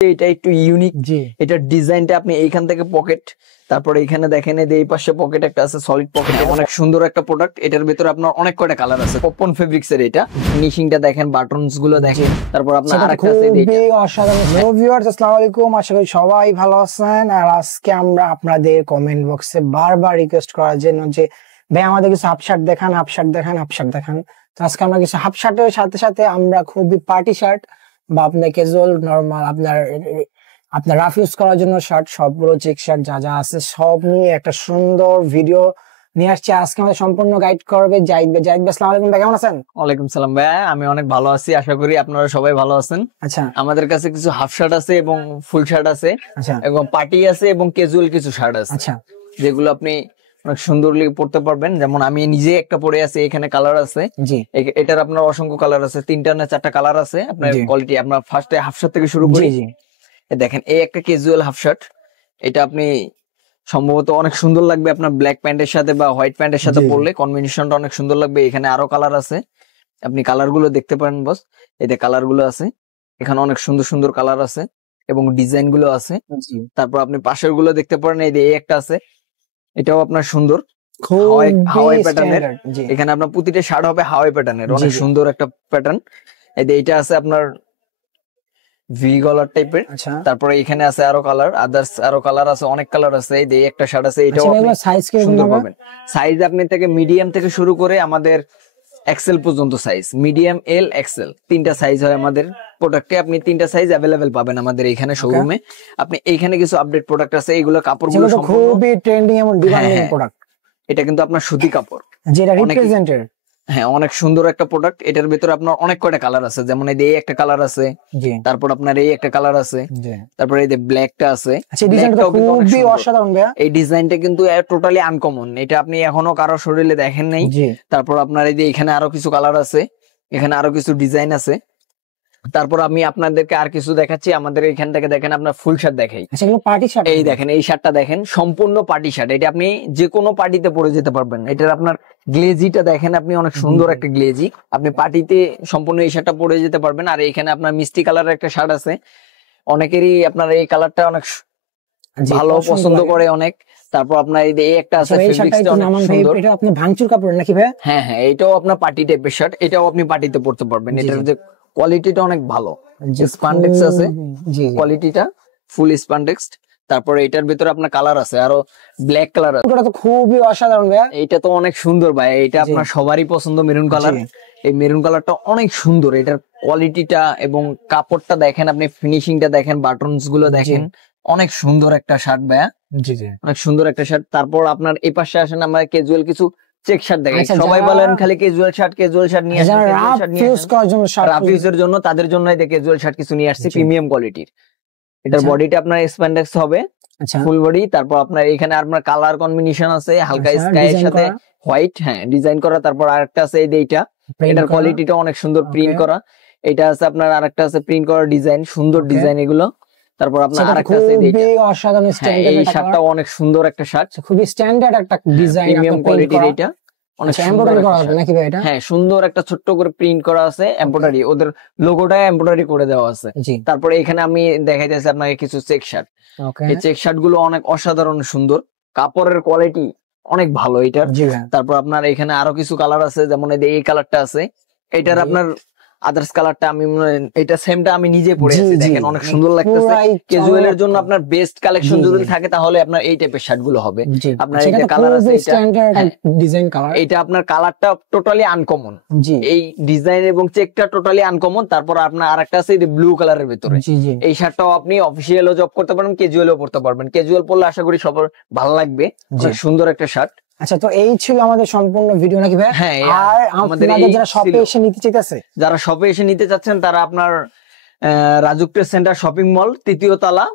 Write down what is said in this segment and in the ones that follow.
এটা একটু ইউনিক। এটার ডিজাইনটা আপনি এইখান থেকে পকেট, তারপরে এখানে দেখেন এই পাশে পকেট একটা আছে, সলিড পকেট, অনেক সুন্দর একটা প্রোডাক্ট। এটার ভিতরে আপনার অনেক কয়টা কালার আছে। পপকর্ন ফেব্রিক্স এর এটা ফিনিশিংটা দেখেন, বাটনস গুলো দেখেন, তারপর আপনার আরেকটা আছে খুবই অসাধারণ। হ্যালো ভিউয়ার্স, আসসালামু আলাইকুম, আশা করি সবাই ভালো আছেন। আর আজকে আমরা আপনাদের কমেন্ট বক্সে বারবার রিকোয়েস্ট করার জন্য যে ভাই আমাদের কিছু হাফ শার্ট দেখান, হাফ শার্ট দেখান, হাফ শার্ট দেখান। তো আজকে আমরা কিছু হাফ শার্টের সাথে সাথে আমরা খুবই পার্টি শার্ট বা আপনার ক্যাজুয়াল নরমাল আপনার রাফ ইউজ করার জন্য শার্ট, সবগুলো চেক শার্ট যা যা আছে সব নিয়ে একটা সুন্দর ভিডিও নিয়ে আসছে। আজকে আমাদের সম্পূর্ণ গাইড করবে জাহিদ ভাই। জাহিদ ভাই, আসসালামু আলাইকুম ভাই, কেমন আছেন? ওয়ালাইকুম সালাম ভাই, আমি অনেক ভালো আছি, আশা করি আপনারা সবাই ভালো আছেন। আচ্ছা, আমাদের কাছে কিছু হাফ শার্ট আছে এবং ফুল শার্ট আছে, আচ্ছা, এবং পার্টি আছে এবং ক্যাজুয়াল কিছু শার্ট আছে। আচ্ছা, যেগুলো আপনি অনেক সুন্দরলি পড়তে পারবেন। যেমন আমি নিজে একটা পরে আছি, এখানে কালার আছে, জি, এটার আপনার অসংখ্য কালার আছে, 3টা না 4টা কালার আছে। আপনার জি। কোয়ালিটি, আপনার ফার্স্টে হাফ শার্ট থেকে শুরু করি। জি, জি। দেখেন এই একটা ক্যাজুয়াল হাফ শার্ট, এটা আপনি সম্ভবত অনেক সুন্দর লাগবে আপনার ব্ল্যাক প্যান্টের সাথে বা হোয়াইট প্যান্টের সাথে জি, জি। পরলে কম্বিনেশনটা অনেক সুন্দর লাগবে। এখানে আরো কালার আছে, আপনি কালার গুলো দেখতে পারেন বস। এতে কালার গুলো আছে, এখানে অনেক সুন্দর সুন্দর কালার আছে এবং ডিজাইন গুলো আছে। জি। তারপর আপনি পাশের গুলো দেখতে পারেন, এই যে এই একটা আছে, এটাও আপনার সুন্দর খুবই হাওয়াই প্যাটার্নের। স্ট্যান্ডার্ড। জি, এখানে আপনার প্রতিটা শার্ট হবে হাওয়াই প্যাটার্নের, অনেক জি, জি। সুন্দর একটা প্যাটার্ন। এই যে এইটা আছে আপনার ভি গলার টাইপের। আচ্ছা, তারপরে এখানে আছে আরো কালার, আদার্স আরো কালার আছে, অনেক কালার আছে। এই যে একটা শার্ট আছে, এটাও আচ্ছা, আপনি এগুলো সাইজ কিরকম সুন্দর হবে? পাবেন। সাইজ আপনি থেকে মিডিয়াম থেকে শুরু করে আমাদের এক্সেল পর্যন্ত সাইজ, মিডিয়াম, এল, এক্সেল, 3টা সাইজ হয় আমাদের প্রোডাক্টে। আপনি 3টা সাইজ অ্যাভেলেবেল পাবেন আমাদের এখানে শোরুমে। আপনি এইখানে কিছু আপডেট প্রোডাক্ট আছে, এইগুলো কাপড়গুলো যেগুলো খুবই ট্রেন্ডিং এবং ডিমান্ডিং হ্যাঁ, প্রোডাক্ট। এটা কিন্তু আপনার সুতি কাপড়, যেটা অনেক রিপ্রেজেন্টের। হ্যাঁ, অনেক সুন্দর একটা প্রোডাক্ট। এটার ভিতরে আপনার অনেক কয়টা কালার আছে, যেমন এই যে এই একটা কালার আছে, জি, তারপর আপনার এই একটা কালার আছে, জি। তারপরে এই যে ব্ল্যাকটা আছে। আচ্ছা, এই ডিজাইনটা ব্ল্যাকটাও কিন্তু অনেক খুবই সুন্দর। অসাধারণ ভাইয়া। এই ডিজাইনটা কিন্তু টোটালি আনকমন, এটা আপনি এখনো কারো শরীরে দেখেন নাই। জি। তারপর আপনার এই যে এখানে আরো কিছু কালার আছে, এখানে আরো কিছু ডিজাইন আছে। তারপর আমি আপনাদেরকে আর কিছু দেখাচ্ছি। আমাদের এখান থেকে দেখেন, আপনার ফুল শার্ট দেখাই। আচ্ছা, এগুলো পার্টি শার্ট। এই দেখেন, এই শার্টটা দেখেন, সম্পূর্ণ পার্টি শার্ট। এটা আপনি যে কোনো পার্টিতে পরে যেতে পারবেন। এটার আপনার গ্লেজিটা দেখেন, আপনি অনেক সুন্দর একটা গ্লেজি, আপনি পার্টিতে সম্পূর্ণ এই শার্টটা পরে যেতে পারবেন। আর এখানে আপনার মিষ্টি কালারের একটা শার্ট আছে, অনেকেরই আপনার এই কালারটা অনেক ভালো পছন্দ করে অনেক। তারপর আপনার এই যে একটা আছে, এই শার্টটা অনেক নামান ভাই, সুন্দর। এটা আপনি ভাঙচুর কাপড় নাকি ভাই? হ্যাঁ হ্যাঁ, এটাও আপনার পার্টি টাইপের শার্ট, এটাও আপনি পার্টিতে পরতে পারবেন। জি, এটার জি। যে কোয়ালিটিটা অনেক ভালো, জি, স্পান্ডেক্স আছে, জি, জি। কোয়ালিটিটা ফুল স্পান্ডেক্স। তারপরে এটার ভিতরে আপনার কালার আছে, আরো ব্ল্যাক কালার আছে। এটা তো খুবই অসাধারণ ভাইয়া। এইটা তো অনেক সুন্দর ভাই, এটা জি। আপনার সবারই পছন্দ, মেরুন কালার। জি। এই মেরুন কালারটা অনেক সুন্দর, এটার কোয়ালিটিটা এবং কাপড়টা দেখেন, আপনি ফিনিশিংটা দেখেন, বাটনস গুলো দেখেন, অনেক সুন্দর একটা শার্ট ভাইয়া, জি, জি। অনেক সুন্দর একটা শার্ট। তারপর আপনার এই পাশে আসেন, আমরা ক্যাজুয়াল কিছু চেক শার্ট দেখাই। আচ্ছা, সবাই যারা- বলেন খালি ক্যাজুয়াল শার্ট, ক্যাজুয়াল শার্ট নিয়ে আসেন, যারা ক্যাজুয়াল রাফ শার্ট নিয়ে ইউজ আসেন। করার জন্য শার্ট, রাফ ইউজের জন্য, তাদের জন্য ক্যাজুয়াল শার্ট কিছু নিয়ে আসছি, জি। প্রিমিয়াম কোয়ালিটির। এটার আচ্ছা। বডিটা আপনার স্প্যান্ডেক্স হবে, আচ্ছা, ফুল বডি। তারপর আপনার এখানে আপনার কালার কম্বিনেশন আছে, হালকা আচ্ছা, স্কাই এর ডিজাইন সাথে করা। হোয়াইট, হ্যাঁ ডিজাইন করা। তারপর আরেকটা আছে এই যে এইটা, প্রিন্ট এটার করা। কোয়ালিটিটা অনেক সুন্দর, প্রিন্ট Okay. করা। এটা আছে আপনার আরেকটা আছে প্রিন্ট করা ডিজাইন, সুন্দর Okay. ডিজাইন এগুলো। তারপর আপনার সেটা তো আরেকটা আছে এই যে এইটা। খুবই অসাধারণ হ্যাঁ, স্ট্যান্ডার্ড এই একটা শার্টটাও কালার। অনেক সুন্দর একটা শার্ট, খুবই স্ট্যান্ডার্ড একটা ডিজাইন, প্রিমিয়াম একটা প্রিন্ট কোয়ালিটির। করা। এটা অনেক আচ্ছা, সুন্দর এমব্রয়ডারি একটা করা হবে শার্ট। নাকি ভাই এটা? হ্যাঁ, সুন্দর একটা ছোট্ট করে প্রিন্ট করা আছে, এমব্রয়ডারি, ওদের লোগোটা এমব্রয়ডারি করে দেওয়া আছে। জি। তারপরে এখানে আমি দেখাইতেছি আপনাকে কিছু চেক শার্ট। ওকে। এই চেক শার্ট গুলো অনেক অসাধারণ সুন্দর, কাপড়ের কোয়ালিটি অনেক ভালো এটার। জি ভাই। তারপর আপনার এখানে আরো কিছু কালার আছে, যেমন এই যে এই কালারটা আছে, এটার জি। আপনার আদার্স কালারটা আমি এটা সেমটা আমি নিজে পরে জি, আছি, জি। দেখেন অনেক সুন্দর লাগতেছে। পুরাই ক্যাজুয়ালের জন্য চমৎকার। আপনার বেস্ট কালেকশন জি, যদি জি। থাকে, তাহলে আপনার এই টাইপের শার্ট গুলো হবে। জি। আপনার আচ্ছা, এই এটা যে তো কালার আছে, খুবই এটা স্ট্যান্ডার্ড হ্যাঁ, ডিজাইন কালার। এইটা আপনার কালারটা টোটালি আনকমন, জি, এই ডিজাইন এবং চেকটা টোটালি আনকমন। তারপর আপনার আরেকটা আছে এই যে ব্লু কালারের ভিতরে, জি, জি। এই শার্টটাও আপনি অফিসিয়ালও জব করতে পারেন, ক্যাজুয়ালও পড়তে পারবেন। ক্যাজুয়াল পরলে আশা করি সবার ভালো লাগবে, জি। অনেক সুন্দর একটা শার্ট। আচ্ছা, তো এই ছিল আমাদের সম্পূর্ণ ভিডিও নাকি ভাই? হ্যাঁ, আর আমাদের আপনাদের এই যারা শপে ছিল। এসে নিতে চাইতেছে, যারা শপে এসে নিতে চাচ্ছেন, তারা আপনার Rajuk trade centre shopping mall 3য় তলা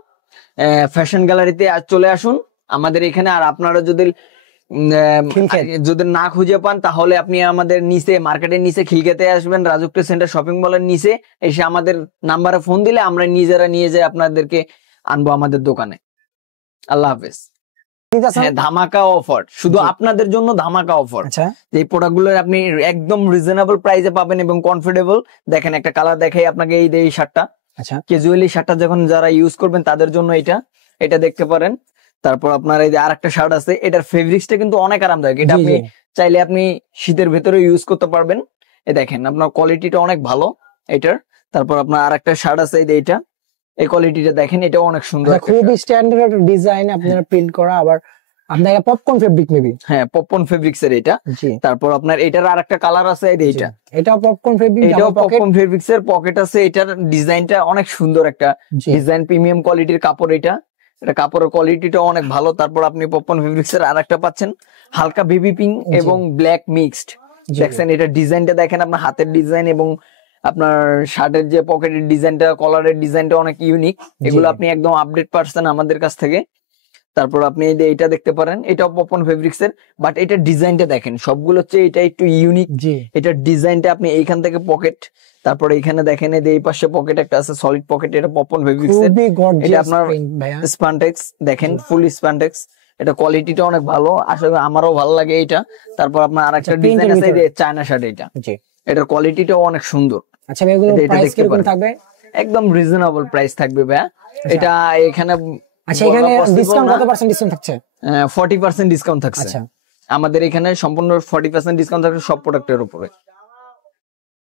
ফ্যাশন গ্যালারিতে চলে আসুন আমাদের এখানে। আর আপনারা যদি খিলক্ষেত। যদি না খুঁজে পান, তাহলে আপনি আমাদের নিচে, মার্কেটের নিচে খিলক্ষেতে আসবেন, রাজুক ট্রেড সেন্টার শপিং মলের নিচে এসে আমাদের নাম্বারে ফোন দিলে আমরা নিজেরা নিয়ে যাই, আপনাদেরকে আনবো আমাদের দোকানে। আল্লাহ হাফেজ। হ্যাঁ, ধামাকা অফার, শুধু আপনাদের জন্য ধামাকা অফার। আচ্ছা, এই প্রোডাক্ট গুলো আপনি একদম রিজনেবল প্রাইসে পাবেন এবং কমফোর্টেবল। দেখেন একটা কালার দেখাই আপনাকে, এই শার্টটা, আচ্ছা ক্যাজুয়ালি শার্টটা যখন যারা ইউজ করবেন তাদের জন্য এটা দেখতে পারেন। তারপর আপনার এই যে আরেকটা শার্ট আছে, এটার ফেব্রিক্সটা কিন্তু অনেক আরামদায়ক। এটা জি আপনি জি চাইলে আপনি শীতের ভেতরে ইউজ করতে পারবেন। এই দেখেন আপনার কোয়ালিটিটা অনেক ভালো এটার। তারপর আপনার আরেকটা শার্ট আছে এই যে এটা, এই কোয়ালিটিটা দেখেন, এটাও অনেক সুন্দর আচ্ছা, একটা খুবই shirt। স্ট্যান্ডার্ড ডিজাইন আপনারা প্রিন্ট করা, আবার আপনার পপকর্ন ফেব্রিক মেবি। হ্যাঁ, পপকর্ন ফেব্রিক্স এর এটা। জি তারপর আপনার এটার আরেকটা কালার আছে এই যে জি, এটা, এটাও পপকর্ন ফেব্রিক, এটাও ডাবল পকেট। পপকর্ন ফেব্রিক্স এর পকেট আছে। এটার ডিজাইনটা অনেক সুন্দর একটা জি ডিজাইন, প্রিমিয়াম কোয়ালিটির কাপড় এটা। এটা কাপড়ের কোয়ালিটিটা অনেক ভালো। তারপর আপনি পপকর্ন ফেব্রিক্স এর আরেকটা পাচ্ছেন হালকা বেবি পিঙ্ক জি। এবং ব্ল্যাক মিক্সড। জি। দেখছেন এটা ডিজাইনটা দেখেন, আপনার হাতের ডিজাইন এবং আপনার শার্টের যে পকেটের ডিজাইনটা, কলারের ডিজাইনটা অনেক ইউনিক। এগুলো আপনি একদম আপডেট পাচ্ছেন আমাদের কাছ থেকে। তারপর আপনি এই যে এটা দেখতে পারেন, এটাও পপকর্ন ফেব্রিক্স এর, বাট এটার ডিজাইনটা দেখেন সবগুলো হচ্ছে এটা একটু ইউনিক। জি এটার ডিজাইনটা আপনি এইখান থেকে পকেট, তারপরে এখানে দেখেন এই যে এই পাশে পকেট একটা আছে সলিড পকেট, এটা পপকর্ন ফেব্রিক্স এর। খুবই এটা গর্জিয়াস আপনার প্রিন্ট ভাইয়া। স্পানটেক্স দেখেন, ফুল স্পানটেক্স। এটা কোয়ালিটিটা অনেক ভালো, আসলে আমারও ভালো লাগে এটা। তারপর আপনার আরেকটা আচ্ছা, ডিজাইন print আছে এর এই যে চায়না শার্ট, এটা জি এটার কোয়ালিটিটাও অনেক সুন্দর। আচ্ছা ভাই, এগুলো এটা প্রাইস দেখতে কিরকম পারেন। থাকবে? একদম রিজনেবল প্রাইস থাকবে ভাইয়া। এটা এখানে আচ্ছা, এখানে বলা possible ডিসকাউন্ট না। কত পার্সেন্ট ডিসকাউন্ট থাকছে? 40% ডিসকাউন্ট থাকছে আচ্ছা আমাদের এখানে, সম্পূর্ণ 40% ডিসকাউন্ট থাকছে সব প্রোডাক্টের উপরে।